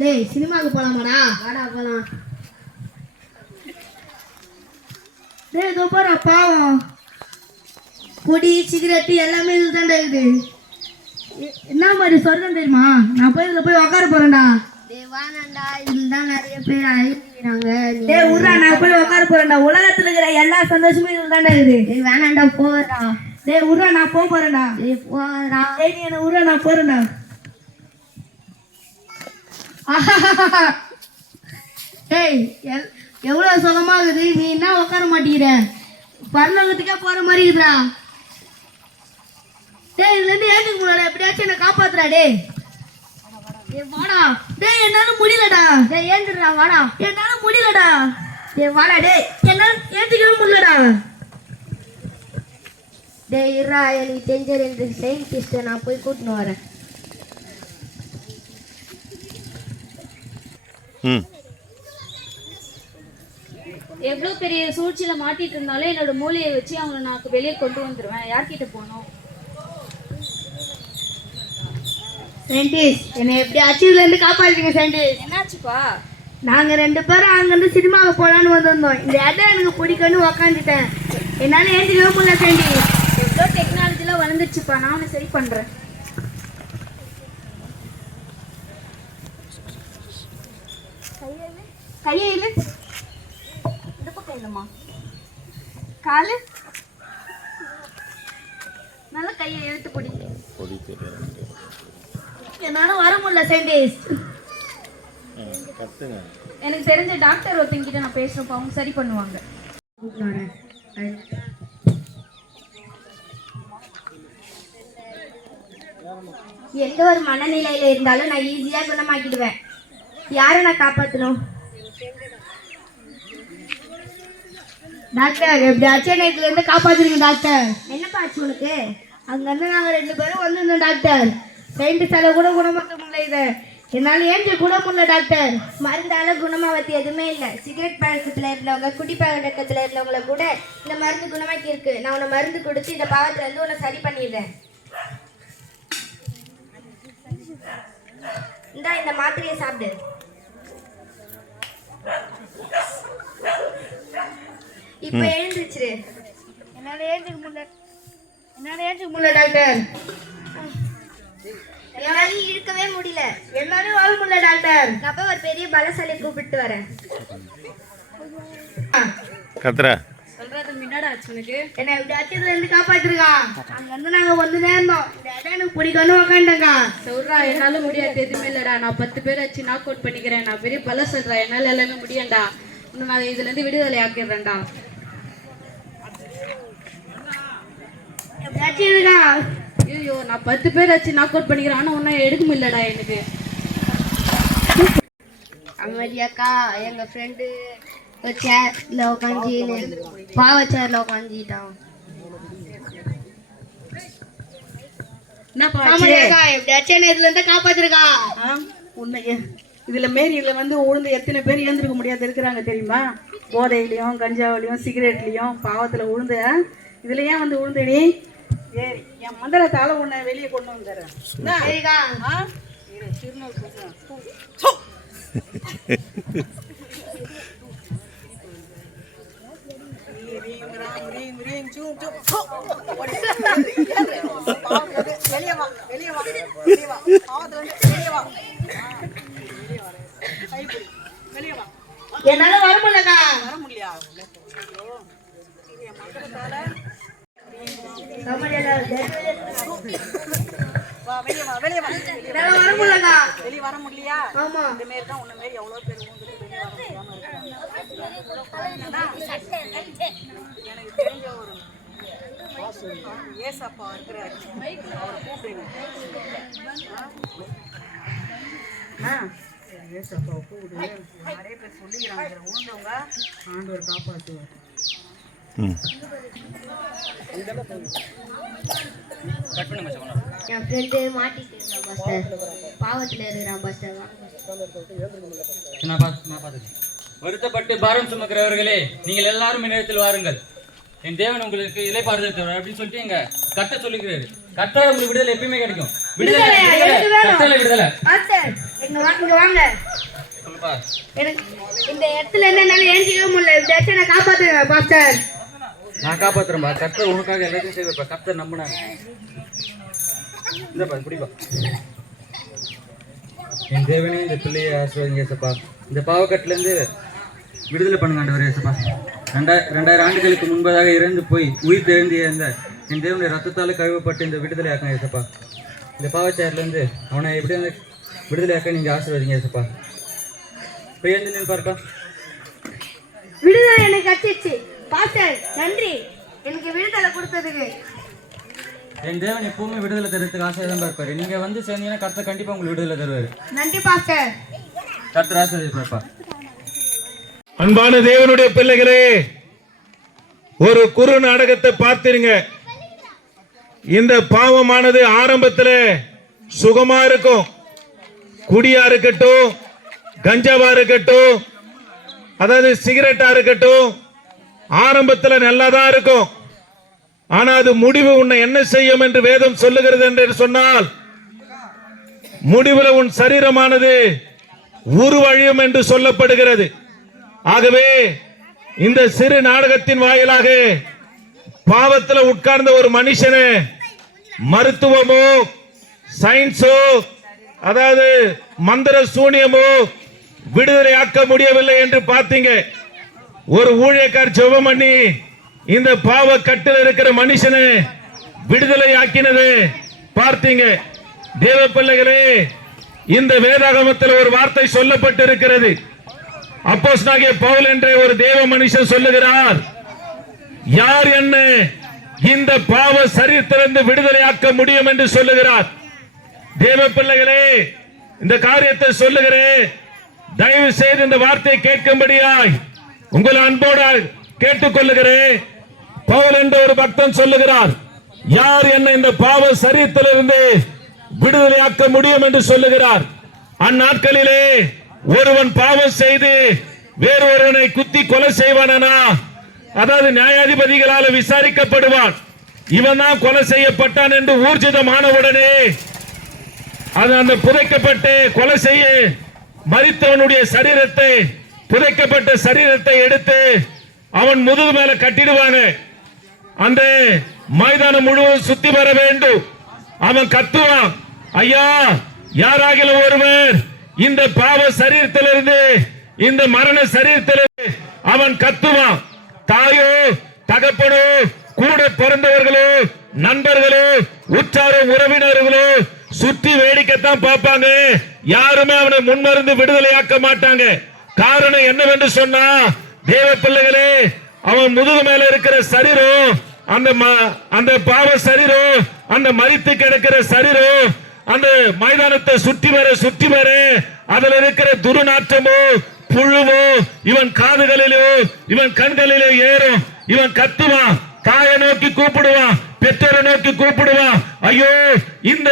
டேய் சினிமாவுக்கு போலாமாடா? வாடா போலாம். டேய் இதோ பாரு பாவம். குடி சிகரெட்டு எல்லாமே இதுல தான்டா இருக்குது என்ன மாதிரி சொல்றேன் தெரியுமா? நான் போய் இதுல போய் உட்கார போறேன்டா. டேய் வானாண்டா இதுல தான் நிறைய பேர் அழுகிறாங்க டேய் உட்றா நான் போய் உட்கார போறேன்டா. உலகத்துல இருக்கிற எல்லா சந்தோஷமும் இதுல இருக்குது டேய் வேணாண்டா போறா டேய் நான் போக போறேன்டா. டேய் போறா டேய் நீ என்ன நான் போறேன்டா. டேய் எவ்வளோ எவ்வளவு சுகமா இருக்குது நீ என்ன உட்கார மாட்டேங்கிற? பரலோகத்துக்கே போகிற மாதிரி இருக்குடா டேய் இதுலேருந்து ஏற்றுக்கு ஏந்துக்க எப்படியாச்சும் என்னை காப்பாத்துறா டே வாடா. டேய் என்னால முடியலடா. டேய் ஏந்துடுறா வாடா. என்னால முடியலடா. டேய் வாடா டேய். என்னால ஏத்துக்கவே முடியலடா. டேய் இருடா எனக்கு தெரிஞ்ச ரெண்டு சயின்டிஸ்ட்டை நான் போய் கூட்டின்னு வரேன். எவ்வளோ பெரிய சூழ்ச்சியில மாட்டிட்டு இருந்தாலும் என்னோட மூளையை வச்சு அவங்கள நான் வெளியே கொண்டு வந்துருவேன். யார்கிட்ட போகணும்? சயின்டிஸ்ட் என்னை எப்படியாச்சும் இதுல இருந்து காப்பாத்துங்க சயின்டிஸ்ட் என்னாச்சுப்பா? நாங்க ரெண்டு பேரும் அங்கிருந்து சினிமாவுக்கு போலான்னு வந்திருந்தோம். இந்த இடம் எனக்கு பிடிக்கும்னு உக்காந்துட்டேன். என்னால ஏந்திக்கவே முடியல சயின்டிஸ்ட் எவ்வளோ டெக்னாலஜிலாம் வளர்ந்துச்சுப்பா நான் உன்னை சரி பண்றேன். கையை இழு இந்த பக்கம் இல்லைம்மா. காலு. நல்லா கையை இழுத்து பிடி. பொடி என்னால வர முடியல சயின்டிஸ்ட் எனக்கு தெரிஞ்ச டாக்டர் ஒருத்தங்கிட்ட நான் பேசுறப்ப அவங்க சரி பண்ணுவாங்க. எந்த ஒரு மனநிலையில இருந்தாலும் நான் ஈஸியா குணமாக்கிடுவேன். யாரை நான் காப்பாத்தணும்? டாக்டர் எப்படியாச்சும் என்னை இதுல இருந்து காப்பாத்துறீங்க டாக்டர். என்னப்பா ஆச்சு உனக்கு? அங்கிருந்து நாங்க ரெண்டு பேரும் வந்திருந்தோம் டாக்டர். சயின்டிஸ்டால கூட குணமாக்க முடியல இதை. என்னால ஏஞ்சி முடியல டாக்டர். மருந்தால குணமாவத்து எதுவுமே இல்லை. சிகரெட் பழக்கத்துல இருந்தவங்க குடி பழக்கத்துல இருந்தவங்கள கூட இந்த மருந்து குணமாக்கி இருக்கு. நான் உன்னை மருந்து கொடுத்து இந்த பாவத்துல இருந்து உன்னை சரி பண்ணிடுறேன். இந்தா இந்த மாத்திரையை சாப்பிடு. இப்ப எழுந்திருச்சிரு. என்னால ஏஞ்சிக்க முடியல. என்னால ஏஞ்சிக்க முடியல. டாக்டர். என்னாலையும் இழுக்கவே முடியல. என்னாலையும் வர முடியல டாக்டர். நான் போய் ஒரு பெரிய பலசாலி கூப்பிட்டு வரேன். கத்துற. சொல்றது முன்னாடி ஆச்சு உனக்கு? என்னை எப்படியாச்சும் இதுல இருந்து காப்பாத்துருக்கா அங்க இருந்து நாங்க வந்து நேர்ந்தோம். இந்த இடம் எனக்கு பிடிக்கும்னு உக்காண்டங்க சொல்றா என்னால முடியாது எதுவுமே இல்லடா. நான் பத்து பேர் வச்சு நாக் அவுட் பண்ணிக்கிறேன். நான் பெரிய பல சொல்றேன் என்னால எல்லாமே முடியண்டா நான் இதுல இருந்து விடுதலை ஆக்கிடுறேன்டா. இருக்கா ஐயோ நான் பத்து பேர் வச்சு நாக் அவுட் பண்ணிக்கிறேன். ஆனா ஒன்னும் எடுக்க முடியலடா எனக்கு. அமைதியாக்கா எங்க ஃப்ரெண்டு சேர்ல உட்காந்து பாவ சேர்ல உட்காந்துட்டான் இதுல எ- இதுல வந்து உழுந்து எத்தனை பேர் எழுந்திருக்க முடியாது இருக்கிறாங்க தெரியுமா? போதையிலையும் கஞ்சாவிலையும் சிகரெட்லையும் பாவத்துல உழுந்து? இதுல ஏன் வந்து உழுந்து நீ? சரி என் மந்திரத்தால உன்னை வெளியே கொண்டு வந்துடுறேன் என்ன? சரிக்கா ஆ? இரு, திருநூறு பூசுறேன். ரீ, ரீம், ராம், ரீம், ரீம், சூம், சூம். ஹோ! ஓடி. வெளியே வா வெளியே வா வெளியே வா பாவத்துல இருந்து வெளியே வா ஆ, வெளியே வா கைப்பிடி வெளியே வா என்னால வர முடியலக்கா வர முடியா ஐயோ. இது என் மந்திரத்தால வா வெளியே வா வெளியே வா வெளியே வா. என்னால வர முடியலக்கா வெளியே வர முடியலையா ஆமா இந்த மாரி தான் உன்ன மாரி எவ்வளோ பேர் ஊந்துட்டு வெளியே வர முடியாம இருக்காங்க எனக்கு தெரிஞ்ச ஒரு ஏசப்பா இருக்கிறாரு அவரை கூப்பிடுங்க ஆ ஏசப்பா கூப்பிடுங்க நிறைய பேர் சொல்லிக்கிறாங்க இதுல ஆண்டவர் காப்பாற்றுவார் என் ஃப்ரெண்டு மாட்டிட்டு பஸ்டர் பாவத்துல இருக்கிறான் பஸ்டர் வருத்தப்பட்டு பாரம் சுமக்கிறவர்களே நீங்கள் எல்லாரும் இந்நேரத்தில் வாருங்கள். என் தேவன் உங்களுக்கு இலைப்பாறுதல் தருவார் அப்படின்னு சொல்லிட்டு எங்க கட்ட சொல்லிக்கிறாரு கத்தால உங்களுக்கு விடுதலை எப்பயுமே கிடைக்கும். விடுதலை விடுதலையா? விடுதலை. இந்த இடத்துல என்னால ஏஞ்சிக்கவே முடியல. இந்த இடத்த நான் காப்பாத்துங்க மாஸ்டர். நான் காப்பாத்துறேன்பா. கத்தர் உனக்காக எல்லாத்தையும் செய்வாப்பா கத்தர் நம்பினாங்க இந்தப்பா குடிப்பா. என் தேவனே இந்த பிள்ளையை ஆசிர்வதிங்க இந்த பாவக்கட்டிலேருந்து விடுதலை பண்ணுங்க ஆண்டவர் ஏசப்பா. ரெண்டாய் ரெண்டாயிரம் ஆண்டுகளுக்கு முன்பதாக இறந்து போய் உயிர் தெழுந்து இருந்த என் தேவனுடைய ரத்தத்தால் கழுவப்பட்டு இந்த விடுதலை ஆக்கம் ஏசப்பா. இந்த பாவச்சாரிலேருந்து அவனை எப்படி வந்து விடுதலை ஆக்க நீங்கள் ஆசீர்வதிங்க ஏசப்பா? இப்போ எழுந்து நின்று பார்ப்பா விடுதலை எனக்கு கிடைச்சிச்சு பாஸ்டர் நன்றி. எனக்கு விடுதலை கொடுத்ததுக்கு. என் தேவன் எப்பவுமே விடுதலை தரத்துக்கு ஆசையாக தான் இருப்பாரு நீங்கள் வந்து சேர்ந்தீங்கன்னா கர்த்தர் கண்டிப்பாக உங்களுக்கு விடுதலை தருவார். நன்றி பாஸ்டர். கர்த்தர் ஆசீர்வதிப்பார்ப்பா அன்பான தேவனுடைய பிள்ளைகளே ஒரு குறு நாடகத்தை பார்த்திருங்க. இந்த பாவமானது ஆரம்பத்தில் சுகமா இருக்கும். குடியா இருக்கட்டும் கஞ்சாவா இருக்கட்டும் அதாவது சிகரெட்டா இருக்கட்டும் ஆரம்பத்தில் நல்லா தான் இருக்கும். ஆனா அது முடிவு உன்னை என்ன செய்யும் என்று வேதம் சொல்லுகிறது என்று சொன்னால் முடிவில் உன் சரீரமானது உருவழியும் என்று சொல்லப்படுகிறது. ஆகவே இந்த சிறு நாடகத்தின் வாயிலாக பாவத்தில் உட்கார்ந்த ஒரு மனுஷனை மருத்துவமோ சயின்ஸோ அதாவது மந்திர சூனியமோ விடுதலையாக்க முடியவில்லை என்று பார்த்தீங்க. ஒரு ஊழியக்கார் ஜெபம் பண்ணி இந்த பாவ கட்டில் இருக்கிற மனுஷனை விடுதலை ஆக்கினது பார்த்தீங்க. தேவ பிள்ளைகளே இந்த வேதாகமத்தில் ஒரு வார்த்தை சொல்லப்பட்டு இருக்கிறது அப்போஸ் அப்போஸ்தலனாகிய பவுல் என்ற ஒரு தேவ மனுஷன் சொல்லுகிறார். யார் என்ன இந்த பாவ சரீரத்திலிருந்து விடுதலையாக்க முடியும் என்று சொல்லுகிறார்? தேவ பிள்ளைகளே இந்த காரியத்தை சொல்லுகிறேன். தயவு செய்து இந்த வார்த்தையை கேட்கும்படியாய் உங்கள் அன்போடு கேட்டுக்கொள்ளுகிறேன். பவுல் என்ற ஒரு பக்தன் சொல்லுகிறார் யார் என்ன இந்த பாவ சரீரத்திலிருந்து விடுதலையாக்க முடியும் என்று சொல்லுகிறார்? அந்நாட்களிலே ஒருவன் பாவம் செய்து வேறு ஒருவனை குத்தி கொலை செய்வானா அதாவது நியாயாதிபதிகளால் விசாரிக்கப்படுவான். இவன் தான் கொலை செய்யப்பட்டான் என்று ஊர்ஜிதமானவுடனே அது அந்த புதைக்கப்பட்டு கொலை செய்ய மறித்தவனுடைய சரீரத்தை புதைக்கப்பட்ட சரீரத்தை எடுத்து அவன் முதுகு மேல கட்டிடுவாங்க அந்த மைதானம் முழுவதும் சுத்தி வர வேண்டும். அவன் கத்துவான். ஐயா யாராகிலும் ஒருவர் இந்த பாவ சரீரத்திலிருந்து இந்த மரண சரீரத்திலிருந்து அவன் கத்துவான். தாயோ தகப்பனோ கூட பிறந்தவர்களோ நண்பர்களோ உற்றார உறவினர்களோ சுற்றி வேடிக்கைத்தான் பார்ப்பாங்க. யாருமே அவனை முன்மருந்து விடுதலையாக்க மாட்டாங்க. காரணம் என்னவென்று சொன்னா தேவ பிள்ளைகளே அவன் முதுகு மேல இருக்கிற சரீரம் அந்த ம- அந்த பாவ சரீரம் அந்த மரித்து கிடக்கிற சரீரம் அந்த மைதானத்தை சுற்றி வர சுற்றி வர அதுல இருக்கிற துருநாற்றமோ புழுவோ இவன் காதுகளிலோ இவன் கண்களிலோ ஏறும். இவன் கத்துவான் தாயை நோக்கி கூப்பிடுவான் பெற்றோரை நோக்கி கூப்பிடுவான் ஐயோ இந்த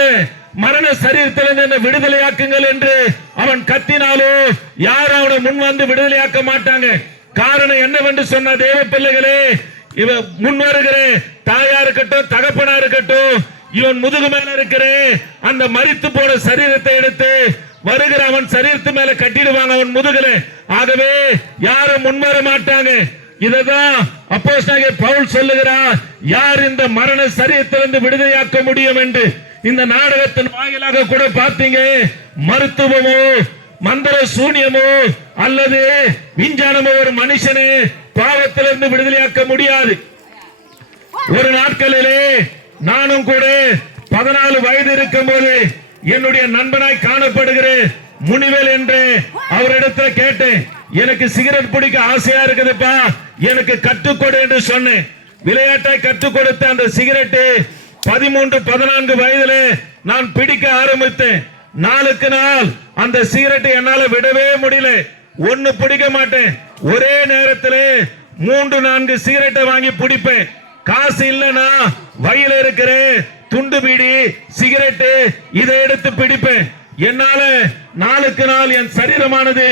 மரண சரீரத்திலிருந்து என்ன விடுதலையாக்குங்கள் என்று அவன் கத்தினாலோ யாரும் அவனை முன் வந்து விடுதலையாக்க மாட்டாங்க. காரணம் என்னவென்று சொன்ன தேவ பிள்ளைகளே இவன் முன் வருகிற தாயா இருக்கட்டும் தகப்பனா இருக்கட்டும் இவன் முதுகு மேல இருக்கிற. அந்த மறித்து போன சரீரத்தை எடுத்து வருகிற அவன் சரீரத்து மேல கட்டிடுவாங்க அவன் முதுகுல. ஆகவே யாரும் முன்வர மாட்டாங்க. இததான் அப்போ பவுல் சொல்லுகிறார். யார் இந்த மரண சரீரத்திலிருந்து விடுதலையாக்க முடியும் என்று? இந்த நாடகத்தின் வாயிலாக கூட பார்த்தீங்க. மருத்துவமோ மந்திர சூனியமோ அல்லது விஞ்ஞானமோ ஒரு மனுஷனை பாவத்திலிருந்து விடுதலையாக்க முடியாது. ஒரு நாட்களிலே நானும் கூட பதினாலு வயது இருக்கும்போது என்னுடைய நண்பனாய் காணப்படுகிற முனிவேல் என்று அவரிடத்துல கேட்டேன். எனக்கு சிகரெட் பிடிக்க ஆசையா இருக்குதுப்பா. எனக்கு கற்றுக்கொடு என்று சொன்னேன். விளையாட்டாய் கற்றுக் கொடுத்த அந்த சிகரெட்டு பதிமூன்று பதினான்கு வயதுல நான் பிடிக்க ஆரம்பித்தேன். நாளுக்கு நாள் அந்த சிகரெட்டை என்னால விடவே முடியல. ஒன்னு பிடிக்க மாட்டேன். ஒரே நேரத்திலே மூன்று நான்கு சிகரெட்டை வாங்கி பிடிப்பேன். காசு இல்லனா வயல இருக்கிற துண்டு பீடி சிகரெட்டு இதை எடுத்து பிடிப்பேன். என்னால நாளுக்கு நாள் என் சரீரமானது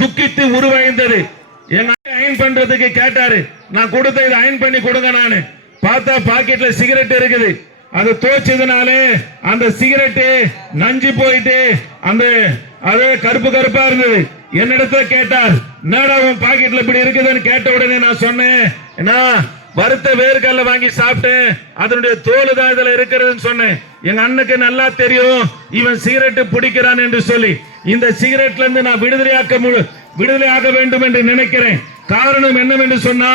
துக்கித்து உருவாய்ந்தது. எங்க அயன் பண்றதுக்கு கேட்டாரு. நான் கொடுத்த இதை அயன் பண்ணி கொடுங்க நானு. பார்த்தா பாக்கெட்ல சிகரெட் இருக்குது. அது தோச்சதுனால அந்த சிகரெட்டு நஞ்சு போயிட்டு அந்த அது கருப்பு கருப்பா இருந்தது. என்னிடத்துல கேட்டார் என்னடா உன் பாக்கெட்ல இப்படி இருக்குதுன்னு? கேட்ட உடனே நான் சொன்னேன் என்ன? வறுத்த வேர்கல்ல வாங்கி சாப்பிட்டேன். அதனுடைய தோல் தான் இதுல இருக்கிறதுன்னு சொன்னேன். எங்க அண்ணுக்கு நல்லா தெரியும். இவன் சிகரெட்டு பிடிக்கிறான் என்று சொல்லி. இந்த சிகரெட்ல இருந்து நான் விடுதலையாக்க முழு விடுதலையாக வேண்டும் என்று நினைக்கிறேன். காரணம் என்னவென்று சொன்னா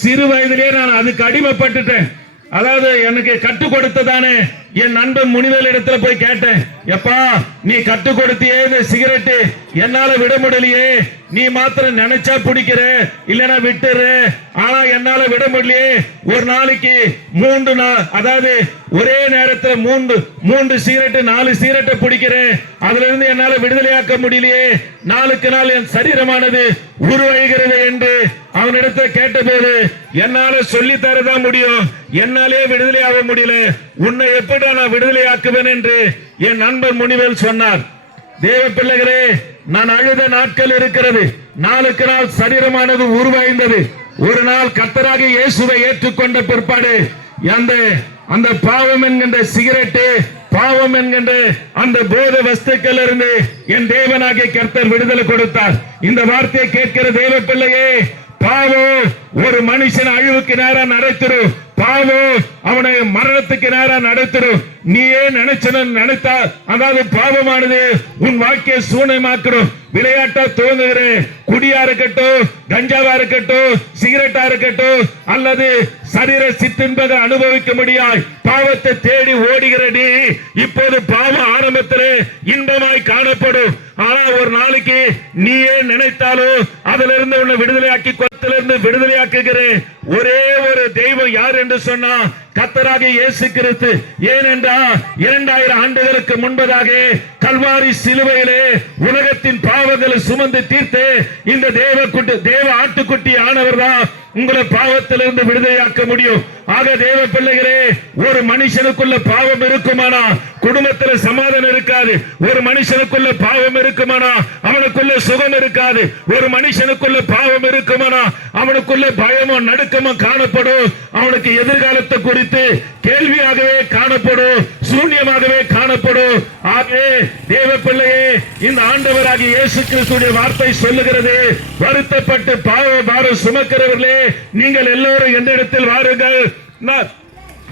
சிறு வயதிலே நான் அதுக்கு அடிமைப்பட்டுட்டேன். அதாவது எனக்கு கற்றுக் கொடுத்ததானே? என் நண்பன் முனிவேல் இடத்துல போய் கேட்டேன். எப்பா நீ கற்றுக் கொடுத்தியே இந்த சிகரெட்டு? என்னால விட முடியலையே. நீ மாத்திரம் நினைச்சா பிடிக்கிற? இல்லனா விட்டுரு ஆனா என்னால விட முடியலையே. ஒரு நாளைக்கு மூன்று நாள் அதாவது ஒரே நேரத்துல மூன்று மூன்று சிகரெட்டு நாலு சிகரெட்டை பிடிக்கிறேன். அதுல இருந்து என்னால விடுதலையாக்க முடியலையே. நாளுக்கு நாள் என் சரீரமானது உருவழுகிறது என்று அவனிடத்தை கேட்டபோது என்னால சொல்லி தரதான் முடியும்? என்னாலே விடுதலையாக முடியல. உன்னை எப்படி நான் விடுதலையாக்குவேன்? என்று என் நண்பர் முனிவேல் சொன்னார். தேவ பிள்ளைகளே நான் அழுத நாட்கள் இருக்கிறது. நாளுக்கு நாள் சரீரமானது உருவாய்ந்தது. ஒரு நாள் கத்தராக இயேசுவை ஏற்றுக்கொண்ட பிற்பாடு அந்த அந்த பாவம் என்கின்ற சிகரெட்டு பாவம் என்கின்ற அந்த போத வஸ்துக்கள் இருந்து என் தேவனாகிய கர்த்தர் விடுதலை கொடுத்தார். இந்த வார்த்தையை கேட்கிற தேவ பிள்ளையே பாவம் ஒரு மனுஷன் அழிவுக்கு நேரம் நடத்திரு. பாவம் அவனை மரணத்துக்கு நேரம் நடத்திரு. நீயே நினைச்சன நினைத்தா அதாவது பாவமானது உன் வாழ்க்கையை சூனமாக்கிறோம் விளையாட்டா துவங்குகிறேன் குடியா இருக்கட்டும் கஞ்சாவா இருக்கட்டும் சிகரெட்டா இருக்கட்டும் அல்லது சரீர சித்தின்பதை அனுபவிக்க முடியாய். பாவத்தை தேடி ஓடுகிற நீ இப்போது பாவம் ஆரம்பத்திலே இன்பமாய் காணப்படும். ஆனா ஒரு நாளைக்கு நீயே நினைத்தாலும் அதுல இருந்து உன்னை விடுதலையாக்கி கொத்திலிருந்து விடுதலையாக்குகிறேன். ஒரே ஒரு தெய்வம் யார் என்று சொன்னா கத்தராக இயேசு கிறிஸ்து. ஏனென்றா இரண்டாயிரம் ஆண்டுகளுக்கு முன்பதாக கல்வாரி சிலுவையிலே உலகத்தின் பாவங்களை சுமந்து தீர்த்து இந்த தேவ குட்டி தேவ ஆட்டுக்குட்டி ஆனவர் தான் உங்களை பாவத்திலிருந்து விடுதலையாக்க முடியும். ஆக தேவ பிள்ளைகளே ஒரு மனுஷனுக்குள்ள பாவம் இருக்குமானா? குடும்பத்துல சமாதானம் இருக்காது. ஒரு மனுஷனுக்குள்ள பாவம் இருக்குமானா? அவனுக்குள்ள சுகம் இருக்காது. ஒரு மனுஷனுக்குள்ள பாவம் இருக்குமானா? அவனுக்குள்ள பயமும் நடுக்கமும் காணப்படும். அவனுக்கு எதிர்காலத்தை குறித்து கேள்வியாகவே காணப்படும். சூன்யமாகவே காணப்படும். ஆகவே தேவ பிள்ளையே இந்த ஆண்டவராகிய இயேசு கிறிஸ்துடைய வார்த்தை சொல்லுகிறது. வருத்தப்பட்டு பாவ பாரம் சுமக்கிறவர்களே நீங்கள் எல்லோரும் எந்த இடத்தில் வாருங்கள்? நான்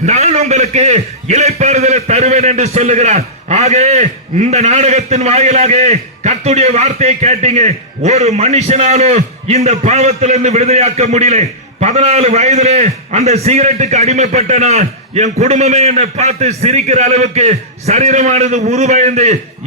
நான் உங்களுக்கு இலைப்பாறுதலை தருவேன் என்று சொல்லுகிறார். ஆக இந்த நாடகத்தின் வாயிலாக கத்துடைய வார்த்தையை கேட்டீங்க. ஒரு மனுஷனாலும் இந்த பாவத்திலிருந்து விடுதலையாக்க முடியல. பதினாலு வயதிலே அந்த சிகரெட்டுக்கு அடிமைப்பட்ட நான் என் குடும்பமே என்னை பார்த்து சிரிக்கிற அளவுக்கு சரீரமானது உருவயந்து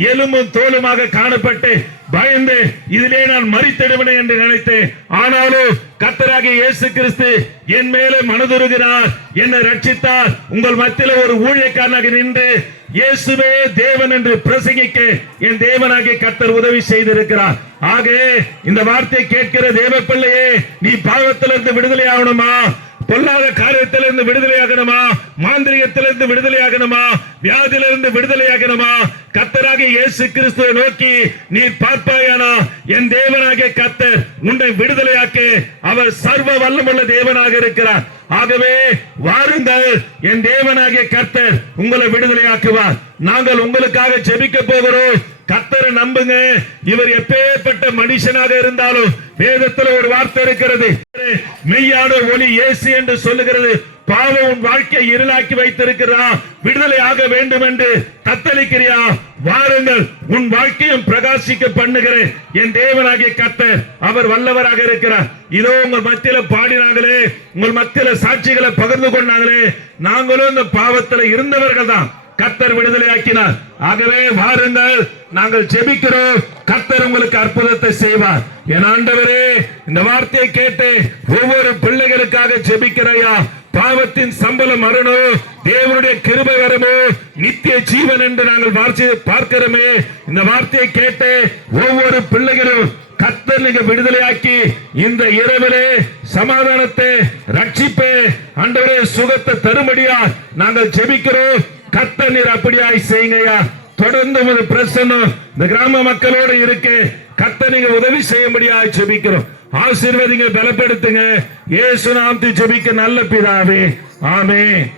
எலும்பும் தோலுமாக காணப்பட்டு பயந்து இதிலே நான் மறித்திடுவேன் என்று நினைத்தேன். ஆனாலும் கத்தராக இயேசு கிறிஸ்து என் மேலே மனதுருகிறார் என்னை ரட்சித்தார் உங்கள் மத்தியில் ஒரு ஊழியக்காரனாக நின்று இயேசுவே தேவன் என்று பிரசங்கிக்க என் தேவனாகிய கத்தர் உதவி செய்திருக்கிறார். ஆக இந்த வார்த்தையை கேட்கிற தேவ பிள்ளையே நீ பாவத்திலிருந்து விடுதலை ஆகணுமா? பொல்லாத காரியத்திலிருந்து விடுதலையாகணுமா மாந்திரிகத்திலிருந்து விடுதலையாகணுமா வியாதியிலிருந்து விடுதலையாகணுமா கத்தராக இயேசு கிறிஸ்துவை நோக்கி நீ பார்ப்பாயானா? என் தேவனாகிய கத்தர் உன்னை விடுதலையாக்க அவர் சர்வ வல்லமுள்ள தேவனாக இருக்கிறார். ஆகவே வாருங்கள் என் தேவனாகிய கர்த்தர் உங்களை விடுதலையாக்குவார். நாங்கள் உங்களுக்காக ஜெபிக்க போகிறோம். கத்தரை நம்புங்க. இவர் எப்பேற்பட்ட மனுஷனாக இருந்தாலும் வேதத்துல ஒரு வார்த்தை இருக்கிறது. மெய்யான ஒளி ஏசு என்று சொல்லுகிறது. பாவம் உன் வாழ்க்கையை இருளாக்கி வைத்திருக்கிறா விடுதலை ஆக வேண்டும் என்று தத்தளிக்கிறியா வாருங்கள் உன் வாழ்க்கையும் பிரகாசிக்க பண்ணுகிறேன். என் தேவனாகிய கத்த அவர் வல்லவராக இருக்கிறார். இதோ உங்கள் மத்தியில பாடினாங்களே உங்கள் மத்தியில சாட்சிகளை பகிர்ந்து கொண்டாங்களே நாங்களும் இந்த பாவத்துல இருந்தவர்கள் தான் கர்த்தர் விடுதலையாக்கினார் ஆகவே வாருங்கள் நாங்கள் ஜெபிக்கிறோம். கத்தர் உங்களுக்கு அற்புதத்தை செய்வார். என் ஆண்டவரே இந்த வார்த்தையை கேட்டு ஒவ்வொரு பிள்ளைகளுக்காக ஜெபிக்கிறையா பாவத்தின் சம்பளம் மரணம் தேவனுடைய கிருபை வரமோ? நித்திய ஜீவன் என்று நாங்கள் வார்த்தை பார்க்கிறோமே. இந்த வார்த்தையை கேட்டு ஒவ்வொரு பிள்ளைகளும் கத்தர் நீங்க விடுதலையாக்கி இந்த இரவிலே சமாதானத்தை ரட்சிப்பே. ஆண்டவரே சுகத்தை தரும்படியா நாங்கள் ஜெபிக்கிறோம். கத்த நீர் அப்படியாய் செய்யுங்கய்யா. தொடர்ந்து ஒரு பிரசன்னம் இந்த கிராம மக்களோடு இருக்கு. கத்த நீங்க உதவி செய்யும்படியாய் ஜெபிக்கிறோம். ஆசீர்வதிங்க பலப்படுத்துங்க. இயேசு நாம் ஜெபிக்க நல்ல பிதாவே. ஆமே